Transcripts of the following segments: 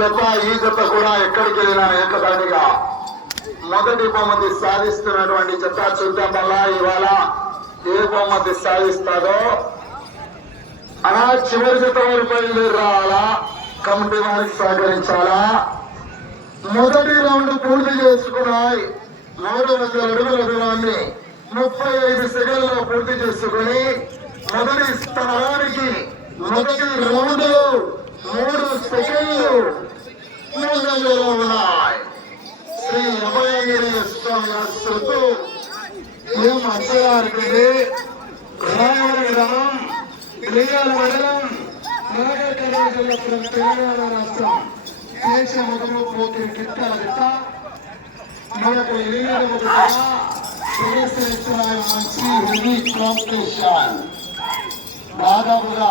జత ఈ జత కూడా ఎక్కడికి వెళ్ళినా ఏకదానిగా. మొదటి బహుమతి సాధిస్తున్నటువంటి జత చూద్దాం వల్ల ఇవాళ ఏ బహుమతి సాధిస్తారో అలా చివరి జత వారి రావాలా కమిటీ వారికి సహకరించాలా? మొదటి రౌండ్ పూర్తి చేసుకున్నాయి. మూడు వందల అడుగుల దూరాన్ని ముప్పై ఐదు సెకండ్లలో పూర్తి చేసుకుని మొదటి స్థానానికి మొదటి రౌండ్ మూడు సెకండ్లు ముందంజలో ఉన్నాయి శ్రీ అభయగిరి స్వామి ఆశ్రతో ఏం అక్షరార్థిది రామవరం గ్రామం గిరిజన మండలం నాగరికత జిల్లా తెలంగాణ రాష్ట్రం దేశ మొదలు పోతే గిట్టాల గిట్ట మనకు ఎనిమిది మొదలుగా ప్రదర్శనిస్తున్న మంచి హెవీ కాంపిటీషన్ దాదాపుగా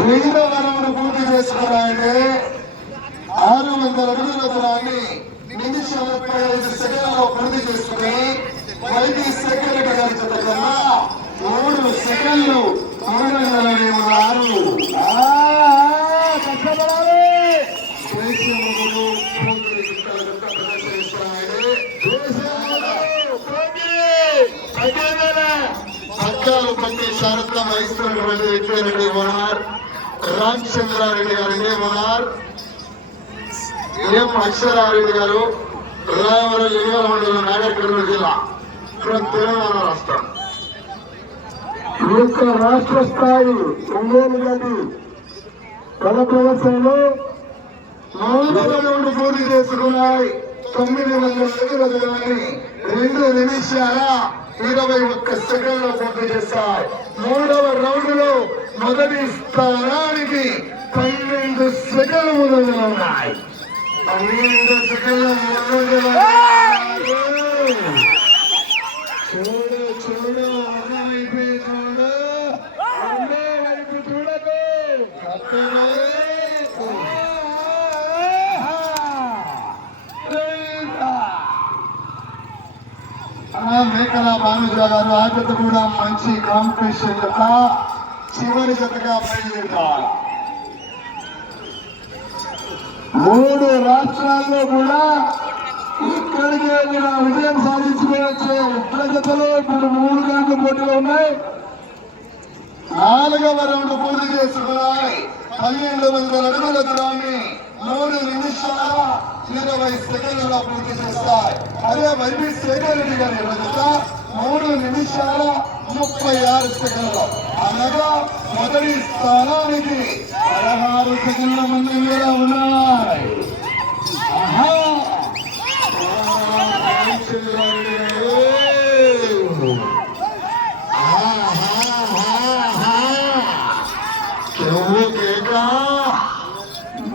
రెండవ రౌండ్ పూర్తి చేసుకున్నాయంటే ఆరు వందల అడుగుల దూరాన్ని నిమిషం ముప్పై ఐదు సెకండ్లలో పూర్తి చేసుకుని ఐదు సెకండ్ల గారి జత కన్నా మూడు సెకండ్లు మూడు వందల ఇరవై ఆరు ఆ, ఆ, కష్టపడాలి. దేశములు పోటీ చుట్టాల జత ప్రదర్శనిస్తున్నాయండి. దేశములు పోటీ. అదేవిధంగా పట్టి శారత్వం వహిస్తున్నటువంటి వ్యక్తి మనార్ రామచంద్రారెడ్డి గారండి మనార్ ఎం అక్షరారెడ్డి గారు రాయవరం లింగల మండలం నాగర్కర్నూలు జిల్లా ఫ్రమ్ తెలంగాణ రాష్ట్రం. యొక్క రాష్ట్ర స్థాయి ఒంగోలు గది పద ప్రదర్శనలో మూడు రౌండ్ పూర్తి చేసుకున్నాయి. తొమ్మిది వందల దూరాన్ని రెండు నిమిషాల ఇరవై ఒక్క సెకండ్ల పూర్తి చేస్తాయి. మూడవ రౌండ్లో మొదటి స్థానానికి పన్నెండు సెకండ్లు ముందంజలో ఉన్నాయి. పన్నెండు సెకండ్ల ముందంజలో ఉన్నాయి. చూడు చూడు అన్న చూడు. అన్న వైపు చూడకు కట్టను. ఆ మేకల భానుజ గారు ఆ జత కూడా మంచి కాంపిటీషన్ జత చివరి జతగా బయలుదేరారు మూడు రాష్ట్రాల్లో కూడా ఇక్కడికే కూడా విజయం సాధించుకోవచ్చు. ఇతర జతలు ఇప్పుడు మూడు గంటల పోటీలు ఉన్నాయి. నాలుగవ రౌండ్ పూర్తి చేసుకున్నాయి పన్నెండు వందల అడుగుల దూరాన్ని మూడు నిమిషాల ఇరవై సెకండ్లలో పూర్తి చేస్తాయి. అదే వైబీ శేఖర్ రెడ్డి గారి జత మూడు నిమిషాల ముప్పై ఆరు సెకండ్లు. అనగా మొదటి స్థానానికి పదహారు సెకండ్ల ముందు కూడా ఉన్నాయి.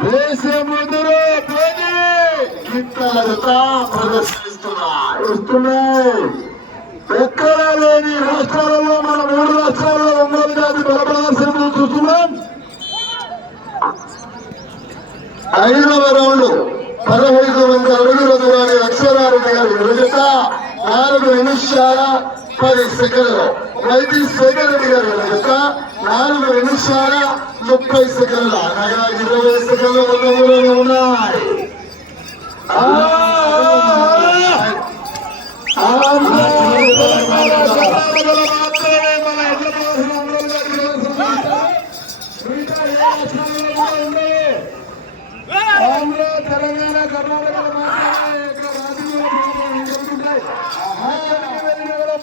దేశము రామచంద్రారెడ్డి గారు. దేశముదురు ప్రదర్శిస్తున్నాయి ఎక్కడా లేని రాష్ట్రాలలో మన మూడు రాష్ట్రాలలో ఉన్నది జాతి బల ప్రదర్శనలు చూస్తున్నాం. ఐదవ రౌండ్ పదహైదు వందల అడుగుల దూరాన్ని అక్షరారెడ్డి గారి విడత నాలుగు నిమిషాల పది సెకండ్లు. వైద్య శేఖర్ రెడ్డి గారి విడత నాలుగు నిమిషాల ముప్పై సెకండ్ల. అనగా ఇరవై సెకండ్ల ఉన్నాయి.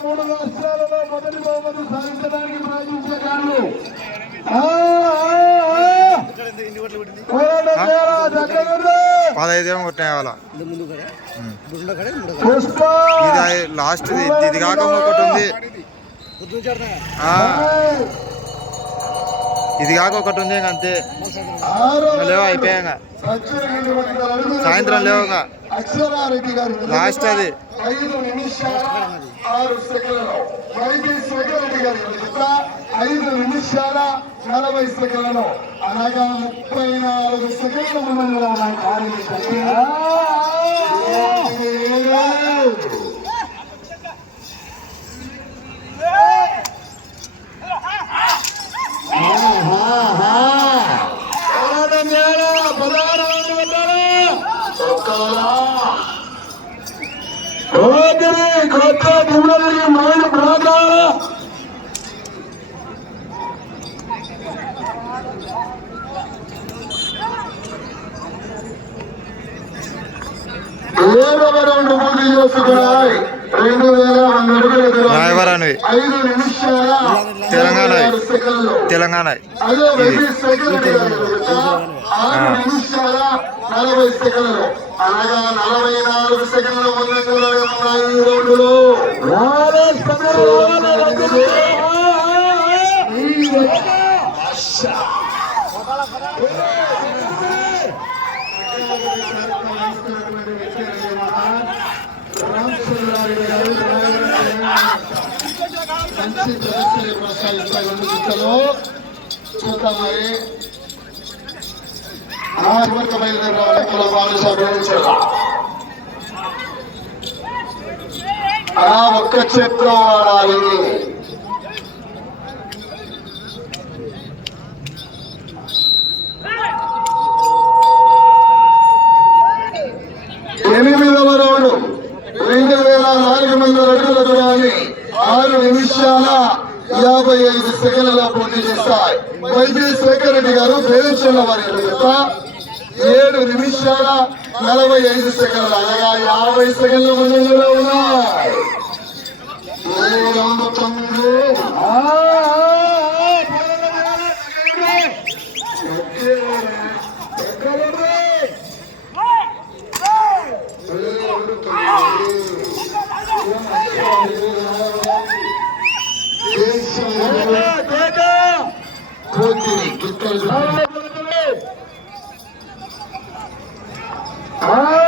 మూడు రాష్ట్రాలలో మొదటి బహుమతి కొట్టినాయి వాళ్ళ పుష్ప. ఇది లాస్ట్ ఇది ఇది కాక ఒకటి ఉంది. ఇది కాక ఒకటి ఉంది ఇంక అంతే. లేవు అయిపోయాక సాయంత్రం లేవుగా. లాస్ట్ అది. ఐదు నిమిషాల ఆరు సెకండ్లలో అనగా ముప్పై నాలుగు సెకండ్ల ముందంలో ఉన్నాయి ఆరు కొత్త గుమ్మడి మైండ్ ప్రాంతాల ఏడవ రౌండ్ పూర్తి చేసుకున్నాయి రెండు వేల వంద అడుగుల దూరం రాయవరానివి ఐదు నిమిషాల తెలంగాణ. నలభై ఆరు సెకండ్లు తెలంగాణ. నలభై సెకండ్లు. అనగా నలభై నాలుగు సెకండ్ల ఈ రౌండ్లో. మంచి ప్రదర్శన కొనసాగిస్తాయి రెండు చుట్టలు చూద్దాం మరి ఆ చివరికి బయలుదేరి రావాలి కుల ఆ ఒక్క చేత్తో వాడాలి ఎనిమిదవ రౌండ్ రెండు వేల నాలుగు వందల అడుగుల దూరాన్ని ఆరు నిమిషాల యాభై ఐదు సెకండ్ల పోటీ చేస్తాయి. వైద్య శేఖర్ రెడ్డి గారు ప్రేమించిన వారి యొక్క ఏడు నిమిషాల నలభై ఐదు సెకండ్లు. అనగా యాభై సెకండ్ల ముందంజలో ఉన్నాయి ఏ రౌండ్ తొమ్మిది ఆ, ఆ, ఆ, ఎక్కడండి? ఆ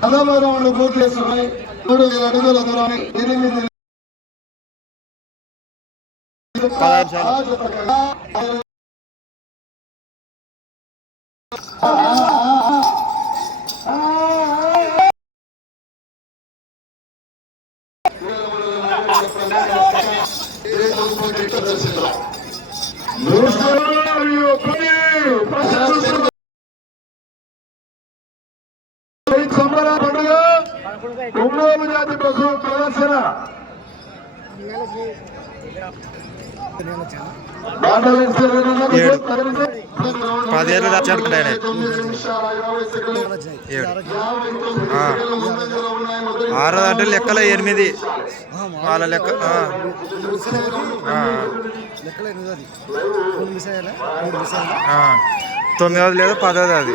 పదమూడు కోట్లు వేస్తున్నాయి మూడు వేల అడుగుల దూరాన్ని ఎనిమిది పదహారు పదిహేను రచ్చనుకుంటా ఆయన. ఆరు అంటే లెక్కలో ఎనిమిది. వాళ్ళ లెక్క ఆ. లేదు లెక్కలు అది మూడు మిస్ అయ్యాలా మూడు మిస్ అయ్యాలా ఆ. తొమ్మిదవది లేదు పదవది అది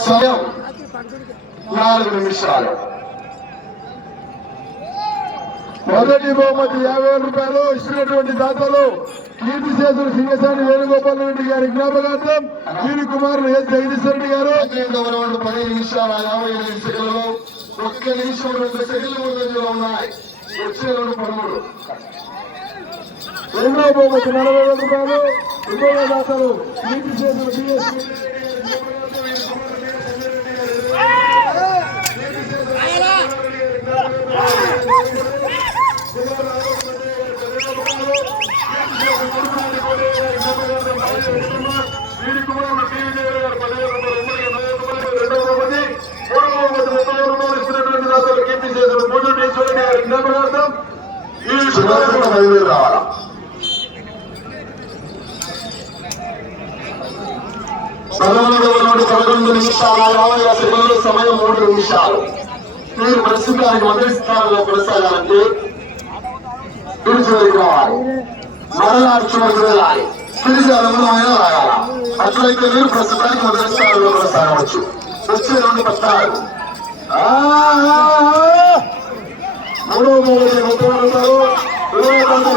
సమయం నాలుగు నిమిషాలు మొదటి బహుమతి యాభై వేల రూపాయలు ఇచ్చినటువంటి దాతలు కీర్తి శేషుడు సింగసాని వేణుగోపాల్ రెడ్డి గారి జ్ఞాపకార్థం వీరి కుమారుడు ఎస్ జగదీశ్వర రెడ్డి గారు. పది నిమిషాల యాభై ఎనిమిది సెకండ్లు ఒక్క నిమిషం రెండు సెకండ్లు ముందంజలో ఉన్నాయి వచ్చే రెండు పదమూడు రెండవ బహుమతి నలభై వేల రూపాయలు. రెండవ దాతలు కీర్తి శేషుడు బిఎస్ రావాలా బయలుదేరి రావాలా? పదకొండు నిమిషాల యాభై సెకండ్లు సమయం మూడు నిమిషాలు. మీరు ప్రస్తుతానికి మొదటి స్థానంలో కొనసాగాలంటే తిరిగి చివరికి రావాలి. మరలా చివరికి వెళ్ళాలి. తిరిగి అనుగుణమైన రాయాల? అట్లయితే మీరు ప్రస్తుతానికి మొదటి స్థానంలో కొనసాగవచ్చు. వచ్చే రెండు పత్రాలు మూడో ఆ, ఆ. మూడు నిమిషాలు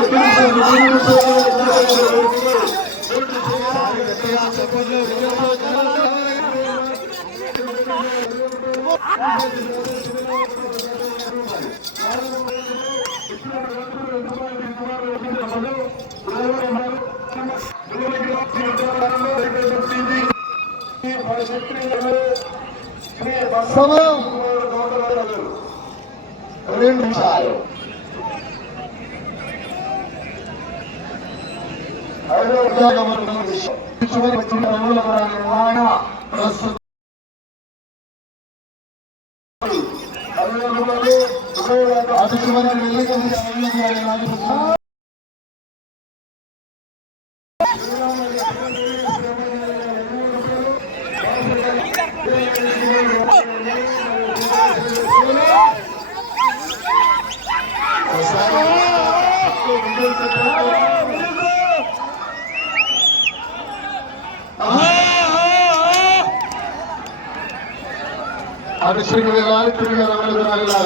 సమయం రెండు నిమిషాలు ఐదో ఉద్యోగం విషయం చివరి వచ్చిన రంగుల ఆయన ప్రస్తుతం అటు చివరి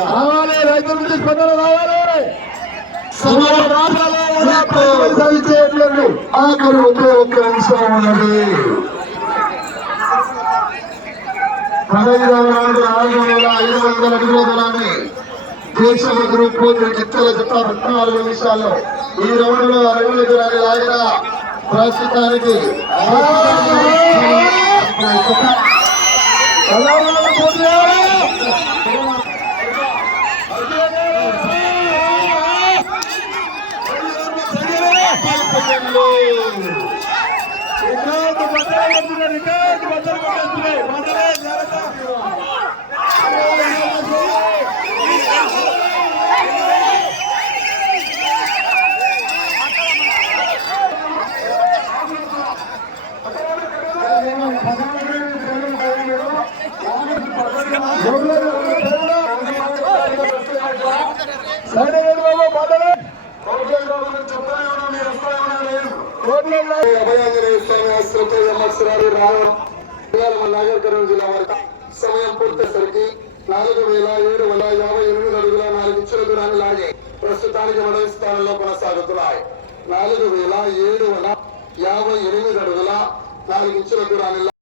రావాలి రైతుల నుంచి స్పందన రావాలి. ఆఖరి ఒకే ఒక్క నిమిషం ఉన్నది. ఐదు వందల అడుగుల దళాన్ని దేశం గ్రూప్ గిత్తల జత పద్నాలుగు నిమిషాల్లో ఈ రౌండ్లో అడుగుల దూరాన్ని లాగిన ప్రస్తుతానికి రికార్డు బద్దలు కొట్టేస్తున్నాయి మండలే జాగ్రత్త అభయాంజనేయ స్వామి ఆశ్రమతో సంవత్సరాలు రావడం నాగర్ కర్నూలు జిల్లా వరకు సమయం పూర్తేసరికి నాలుగు వేల ఏడు వందల యాభై ఎనిమిది అడుగుల నాలుగు ఇంచుల దూరాన్ని లాగి ప్రస్తుతానికి మొదటి స్థానంలో కొనసాగుతున్నాయి నాలుగు వేల ఏడు వందల యాభై ఎనిమిది అడుగుల నాలుగు ఇంచుల దూరాన్ని